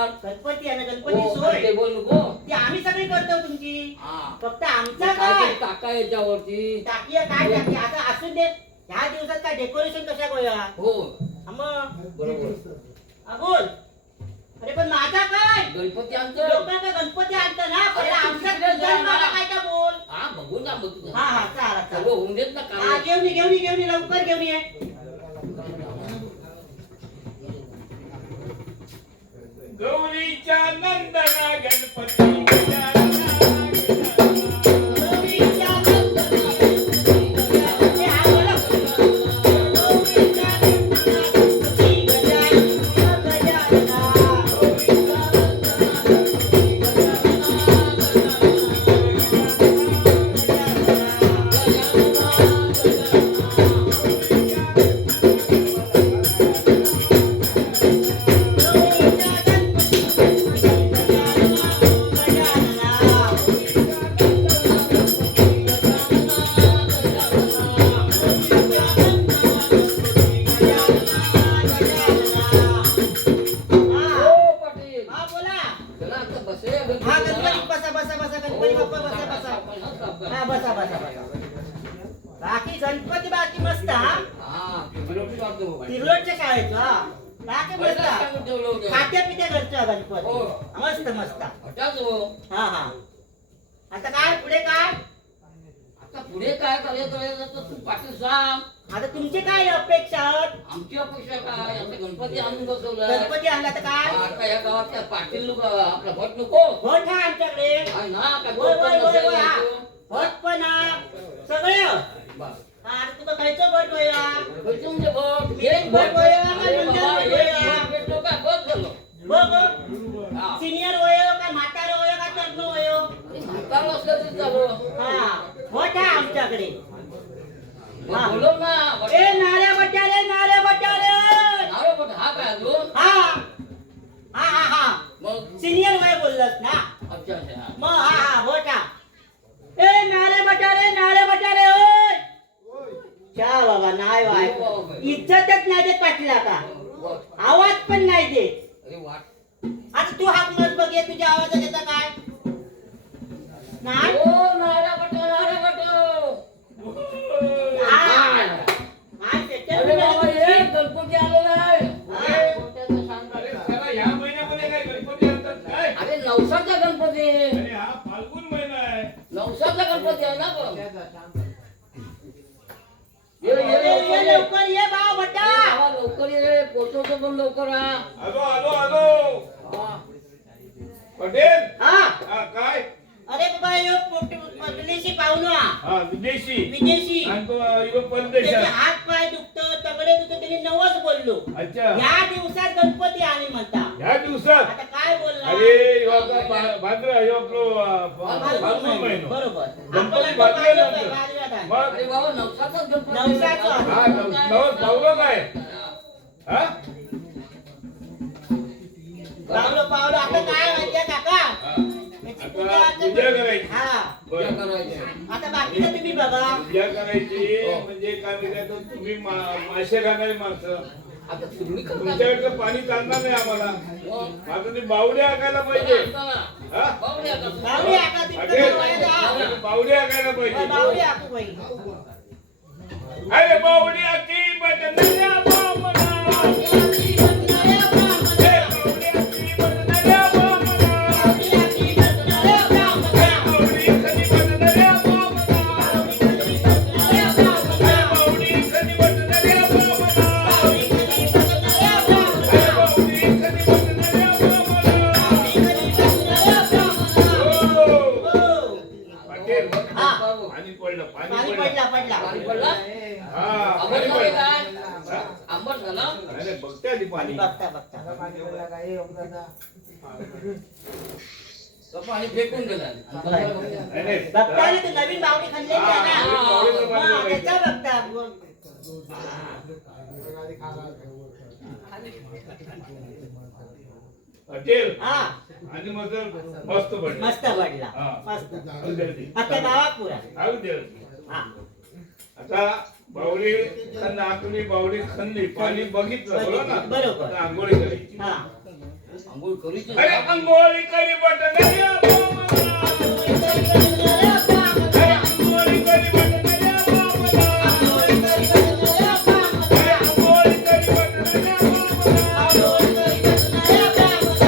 करणार? गणपती आहे ना, गणपती सोय ते बोल नको. ती आम्ही सगळी करतो तुमची. फक्त आमचा काय काय टाका याच्यावरती टाकी आहे, काय टाकी आता असून दे. ह्या दिवसात काय डेकोरेशन कशा करूया? हो मग बरोबर. बोल. अरे पण माझा काय गणपती आणतो. लोकांचा गणपती आणतो ना, पहिला आमचा काय का बोल. हा बघून जा मग तुझं. हा चाला चाल होऊन देत ना हा घेऊन ये लवकर घेऊन ये. गौरीच्या नंदना गणपती बाकी गणपती बाकी मस्त. हा तिरलोटच्या शाळेत बाकी मस्त खात्या पित्या घरच्या गणपती मस्त मस्त. हा हा आता काय पुढे काय आता पुढे काय करायचं तू पाटील सांग. आता तुमची काय अपेक्षा आहेत? आमची अपेक्षा काय आता गणपती आणून बसवलं. गणपती आणला तर काय आता या गावातल्या पाटील लोक आपला भट नको. भट आहे आमच्याकडे. भट पण सगळे. आणि तुका खायचं भट वया म्हणजे भट एक भट वया बघ सिनियर वयो का म्हातारे वयो का तरुण वयो. म्हातारा असलं तरी चालू. हा भट आहे आमच्याकडे. बोलव ना. ए नारे बटारे नारे बटारे. नारे बट हा काय अजून. हा हा हा हा मग सिनियर वय बोललास ना. अच्छा अच्छा मग हा भट. ए नारे बटारे ओय. चा बाबा नाही वाय इज्जतच नाही देत पाटला का. आवाज पण नाही देत. अरे वाट. आता तू हाक मत बघ तुझ्या आवाजात येतं काय नाही. ओ नारे बट अरे बाबा ये गणपती आलेला आहे. या महिन्यामध्ये काय गणपती आणतात काय? अरे नवसाचा गणपती. अरे हा फाल्गुन महिना आहे. नवसाचा गणपती आहे ना पण. ये लवकर ये भाव बटा. लवकर ये पोचवतो पण लवकर. आलो पटेल. हा काय अरे बाबा यो विदेशी पाहुणा. विदेशी आणि तो इकडं त्याचे परदेशात. हात पाय दुखतं तगडे दुखतं त्यांनी नवस बोललो. अच्छा ह्या दिवसात गणपती आणि म्हणता. ह्या दिवसात आता काय बोलला. अरे भाद्र फाल्गुन महिना बरोबर गणपती बाजूला मग अरे बाबा नवसाचाच गणपती. नवसाचा. हा नवस पावलं काय हा पावलं आता काय माहितीये काका. पूजा करायची. हा पूजा करायची. आता बाकीचं तुम्ही बघा. पूजा करायची म्हणजे काय माहिती तुम्ही मासे खाणारी माणसं. आता तुम्ही करता. तुमच्याकडचं पाणी चालणार नाही आम्हाला. आता ते बावडे आकायला पाहिजे. हा? बावडी आका पाटील, बावडे आकायला पाहिजे. बावडी आकू बाई. अरे बावडी आकी बटनाऱ्या बामणा. पाणी पडला. पाणी पडला. आंबट झालं काय? आंबट झालं. बघते आधी पाणी. बघता पाणी फेकून गेलं. बघता ना ते नवीन बावडी खाल्लेली आहे ना. त्याचा बघता. अटेल हा आणि मस्त पडला. मस्त पडला. मस्त आता गावात पुरा. हा आता बावडी खंड आखली बावडी खणली पाणी बघितलं बरोबर ना. बरोबर. आता आंघोळी करायची. हा आंघोळ करीची अरे अंघोळी करी बटनल्या बामना. अरे अंघोळी करी बटनल्या बामना. अरे अंघोळी करी बटनल्या बामना. अंघोळी बटनल्या बामना.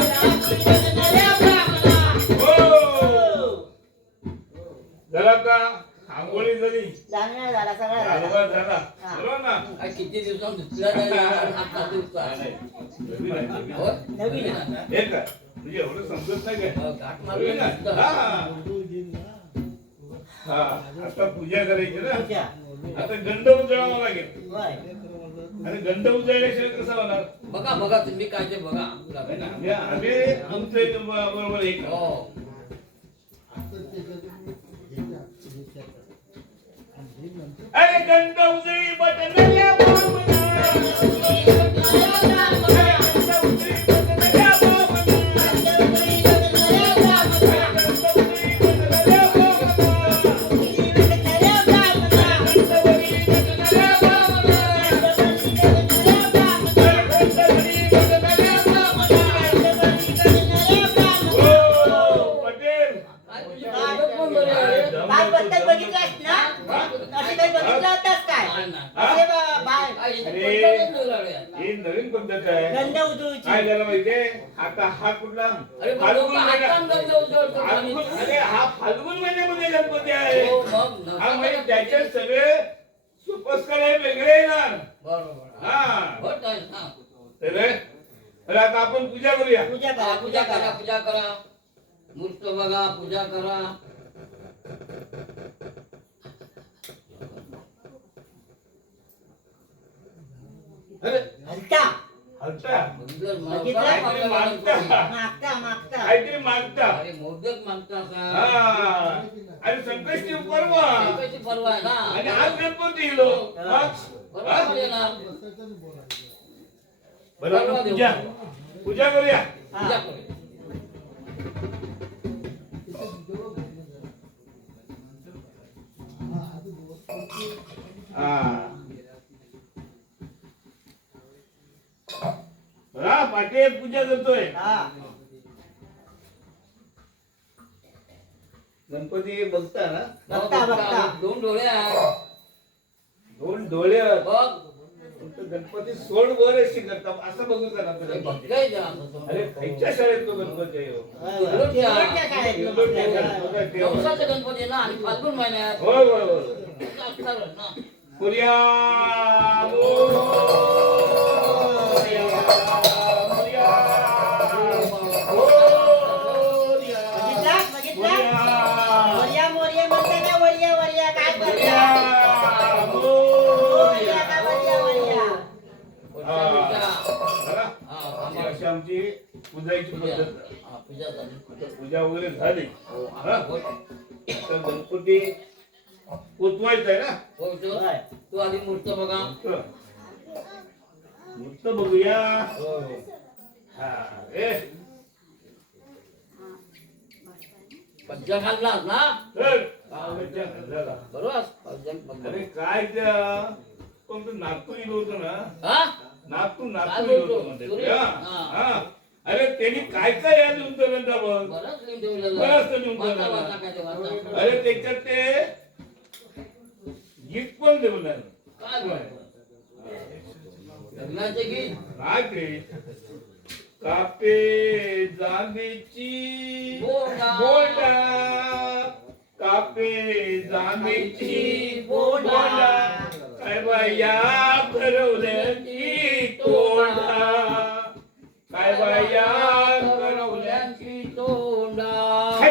बटनल्या बामना. हो. झाला का आंघोळी झाली जाणं झाला सगळा झाला. झाला झाला बरोबर ना काय किती दिवसांत धुतला नाही आता दिवसा नवीन आहे, नवीन. हो? नवीन आहे. हे काय म्हणजे एवढं समजत नाही काय हो, गाठ नवीन मारून आहे? धुतलं. हा आता पूजा करायची ना पूजा. आता गंध उजळावा लागेल होय. आणि गंध उजळल्याशिवाय कसं होणार बघा बघा तुम्ही काय ते बघा नाही ना, आम्ही तुमच्या इथं बरोबर एक हो अरे गंध उजळी बटनल्या बामना. अरे गंध उजळी बटनल्या बामना. अरे गंध उजळी बटनल्या बामना. काय तुझी पद्धत पण बरी आहे. बाळ बद्दल बघितलास ना? अशी काही बघितलं होतास काय? असे बाळ काय हिची अरे. पद्धतच वेगळी आहे. ही नवीन पद्धत आहे गंध उधळूची. काय झालं माहितीये आता हा कुठला अरे पण फाल्गुन लोकं महिना हातानं गंध उधळतात आणि- अरे हा फाल्गुन महिन्यामध्ये गणपती आहे हो, मग हा म्हणजे त्याचे सगळे सुपस्कार हे वेगळे येणार बरोबर हा होत आहे ना. तर आता आपण पूजा करूया पूजा हा, करा पूजा करा पूजा करा मूर्त बघा पूजा करा अरे हलता हलता बघितलं बघितलं? मागता मागता. मागता मागता काहीतरी मागता अरे मोदक मागता का हा आणि संकष्टी परवा कशी परवा आहे ना आणि आज गणपती येलो परवा पण येणार बरं आपण पूजा पूजा करूया पूजा करूया बरा पाटे पूजा करतोय हा गणपती बघता ना बघता बघता दोन डोळे आहेत दोन डोळे आहेत. बघ तुमचं गणपती सोड वर अशी करता असं बघू करा ते गणपती. बघताय जरा असं समोर. अरे खायच्या शाळेत तो गणपती आहे हो. होय, होय. उलटच्या. उलटच्या शाळेत उलटच्या बघता. शाळेत बघा ते. नवसाचा गणपती आहे ना आणि फाल्गुन महिन्यात होय होय होय असं असणार आहे ना कुर्या बघितलास बघितलास वरिया मोरिया म्हणता ना वरिया वरिया काय करता वरिया का वरिया वरिया अशी आमची पूजाची पद्धत पूजा झाली पूजा वगैरे झाली हो, हा? आता बोल. आता गणपती पोचवायचा आहे ना हो, तो. तू आधी मूर्त बघा मूर्त बघूया हा ए पंचा घाललास ना चल. पंचा घालायला. बरोबर पंचा अरे काय त्या कोणतं नागपूर इथं होतं ना हा नागपूर काय नागपूर इथं बोलतो? होतं म्हणते सुरेश? ते, हा. हा. हा. अरे त्यांनी काय काय याद लिहून ठेवलं होतं बघ बरंच लिहून ठेवलेलं बरंच लिहून वाचा, ठेवलेलं. वाचा काय ते वाचा. अरे त्याच्यात ते गीत पण देऊन काय बोलतो? लग्नाचे गीत काय ते कापे जांभीची बोंडा. बोंडा कापे जांभीची बोंडा. बोंडा काय बाया करवल्याची तोंडा काय बाया करवल्याची तोंडा हाय.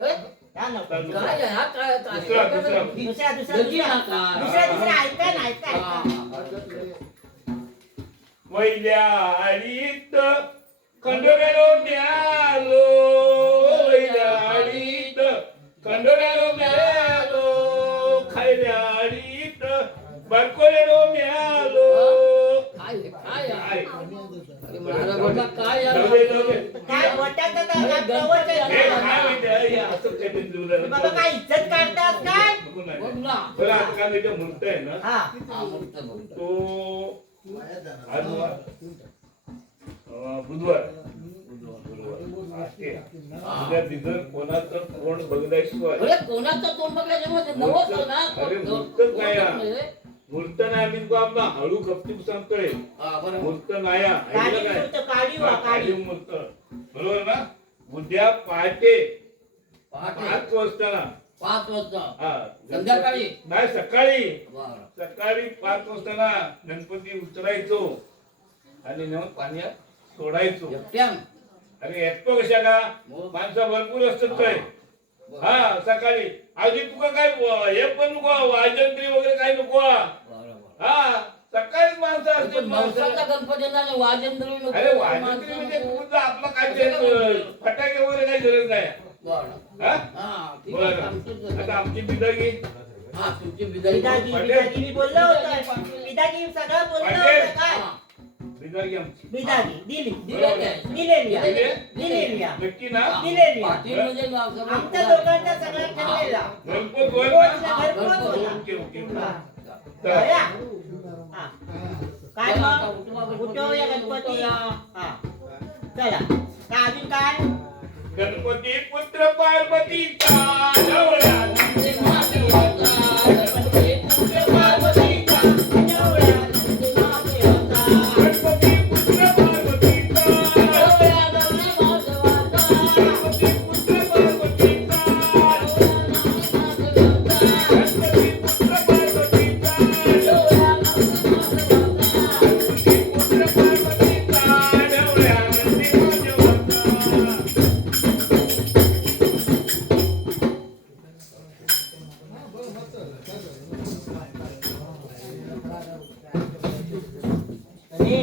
हे? त्या नको. काय आहे? हा काय दुसरा, दुसरा. दुसऱ्या दुसऱ्या लगी दुसऱ्या ना काय? दुसऱ्या दुसऱ्या ऐका ना ऐका हा, ऐका वैल्या आळीत खंडोऱ्यालो म्यालो वैल्या आळीत खंडोऱ्यालो म्यालो खायल्या आळीत बरकोऱ्यालो म्यालो काय आहे? काय आहे? काय? अरे मला बोलला काय जाऊ दे, जाऊ आहे? दे. काय बोटात आता अरे काय प्रवचन गणपती हे आहे? काय माहिती आहे? हे असं काय ते लिहून राहिलं. बाबा काय इज्जत काढतात काय बघू नाही. बघ ना बरं, आता महाकालीचा मूर्त आहे ना हा हा मूर्त बघतो. तो आज बुधवार हा, ते. उद्या तिथं कोणाचं कोण बघल्याशिवाय अरे कोणाचं तोंड बघल्याच्या मध्ये नवस हो ना. अरे मूर्त काय आहे? मूर्त नाही आम्ही तो आपला हळू कप्ती सांगतोय हा, बरोबर. मूर्त नाही आहे. काळी ऐकलं काय? मूर्त, काळी वा, काळी. काळी मूर्त बरोबर ना उद्या पहाटे पहाटे 5 वाजता 5 वाजता हा संध्याकाळी? नाही सकाळी बरं. सकाळी 5 वाजता ना गणपती उतरायचो आणि नेऊन पाण्यात सोडायचो एकट्यानं? अरे येतो कशा का हो. माणसं भरपूर असतात काय हा सकाळी आधी तुका काय हे पण नको वाजंत्री वगैरे काही नको बरोबर. हा सकाळीच माणसं असतात पण नवसाचा गणपती ना वाजेंद्री नको. अरे वाजंत्री म्हणजे तुमचं आपलं काय ते फटाके वगैरे काही गरज नाही बरं. हा हा, ठीक आहे, बरं सांगतो आता आमची बिदागी हा, तुमची बिदाई. बिदागी बिदागी मी बोललो होतो बिदागी सगळं बोललो होतं काय हा. बिदागी आमची बिदागी दिली दिलेली आहे. दिलेली आहे. दिले? दिलेली आहे. नक्की ना दिलेली आहे. पाटील म्हणजे सगळं आमच्या दोघांचा सगळा ठरलेला गणपत होय पोचला, ना? घरपोच होता. ओके ओके हा. तर बघा. हा. काय मग उठवूया गणपती हा चला काय अजून काय गणपती पुत्र पार्वतीचा डोळ्यात ते मागे होता. गणपती पुत्र पार्वतीचा. डोळ्यात ते मागे होता. गणपती पुत्र पार्वतीचा डोळ्यात अग्नी वाजवाचा. गणपती पुत्र पार्वतीचा डोळ्यात अग्नी वाजवाचा. गणपती पुत्र पार्वतीचा डोळ्यात अग्नी वाजवाचा. पुत्र पार्वतीचा डोळ्यात देवाचा अरे